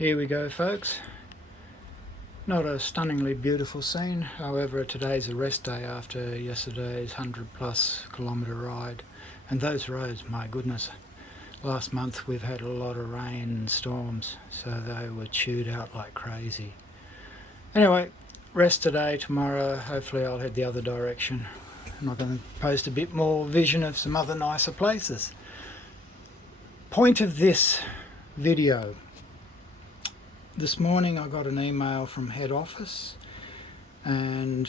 Here we go, folks. Not a stunningly beautiful scene, however today's a rest day after yesterday's 100+ kilometre ride. And those roads, my goodness, last month we've had a lot of rain and storms, so they were chewed out like crazy. Anyway, rest today, tomorrow hopefully I'll head the other direction and I'm going to post a bit more vision of some other nicer places. Point of this video. This morning I got an email from head office and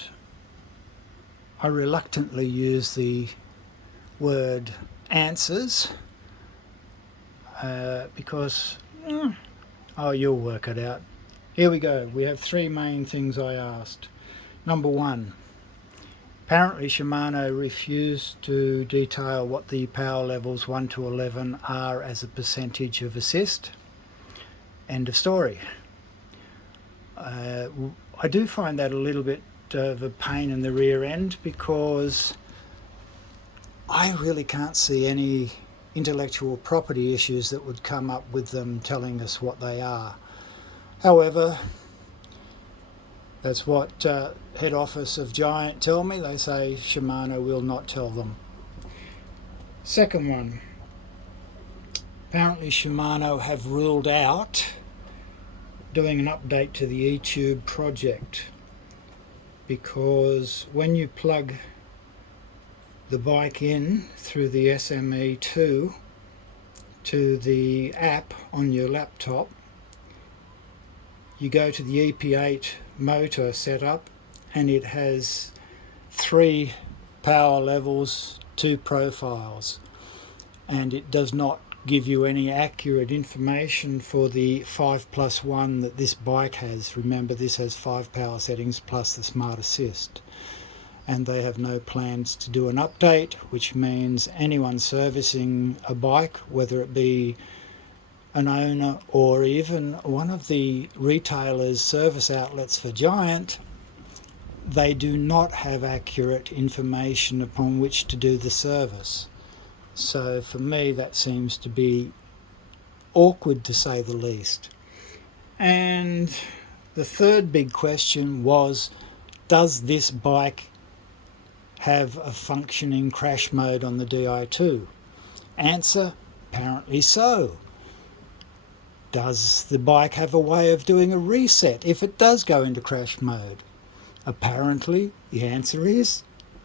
I reluctantly use the word answers because, you'll work it out. Here we go. We have three main things I asked. Number one, apparently Shimano refused to detail what the power levels 1 to 11 are as a percentage of assist. End of story. I do find that a little bit of a pain in the rear end because I really can't see any intellectual property issues that would come up with them telling us what they are. However, that's what head office of Giant tell me. They say Shimano will not tell them. Second one, apparently Shimano have ruled out doing an update to the eTube project because when you plug the bike in through the SME2 to the app on your laptop, you go to the EP8 motor setup and it has 3 power levels, 2 profiles, and it does not give you any accurate information for the 5+1 that this bike has. Remember, this has 5 power settings plus the Smart Assist, and they have no plans to do an update, which means anyone servicing a bike, whether it be an owner or even one of the retailers' service outlets for Giant, they do not have accurate information upon which to do the service. So for me that seems to be awkward, to say the least. And the third big question was, does this bike have a functioning crash mode on the Di2? Answer, apparently so. Does the bike have a way of doing a reset if it does go into crash mode? Apparently the answer is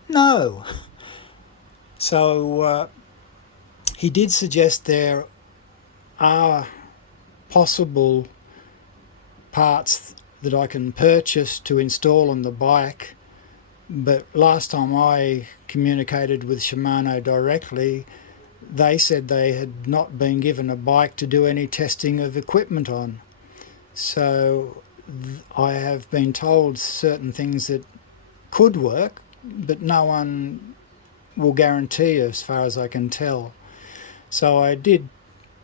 no. So he did suggest there are possible parts that I can purchase to install on the bike, but last time I communicated with Shimano directly, they said they had not been given a bike to do any testing of equipment on. So I have been told certain things that could work, but no one will guarantee as far as I can tell. So I did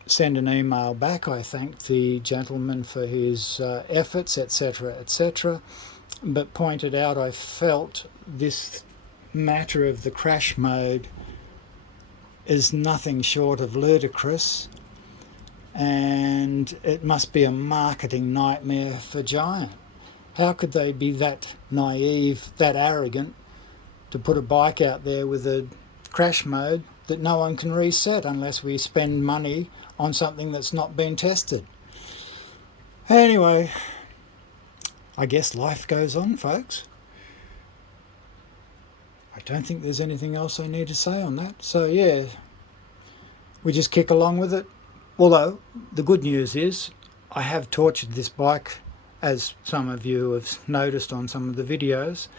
send an email back. I thanked the gentleman for his efforts, etc., etc., but pointed out I felt this matter of the crash mode is nothing short of ludicrous, and it must be a marketing nightmare for Giant. How could they be that naive, that arrogant, to put a bike out there with a crash mode that no one can reset unless we spend money on something that's not been tested? Anyway, I guess life goes on, folks. I don't think there's anything else I need to say on that. So yeah, we just kick along with it. Although the good news is I have tortured this bike, as some of you have noticed on some of the videos,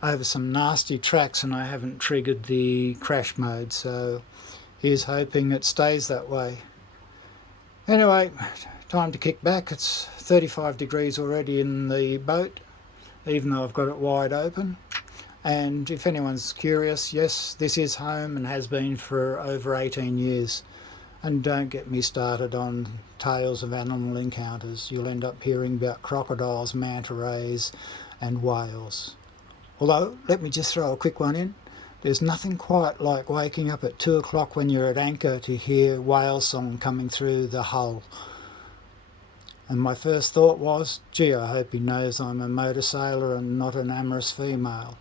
over some nasty tracks, and I haven't triggered the crash mode, so here's hoping it stays that way. Anyway, time to kick back. It's 35 degrees already in the boat, even though I've got it wide open. And if anyone's curious, yes, this is home and has been for over 18 years. And don't get me started on tales of animal encounters. You'll end up hearing about crocodiles, manta rays and whales. Although, let me just throw a quick one in. There's nothing quite like waking up at 2 o'clock when you're at anchor to hear whale song coming through the hull. And my first thought was, gee, I hope he knows I'm a motor sailor and not an amorous female.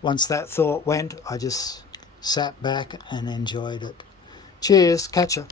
Once that thought went, I just sat back and enjoyed it. Cheers, catch ya.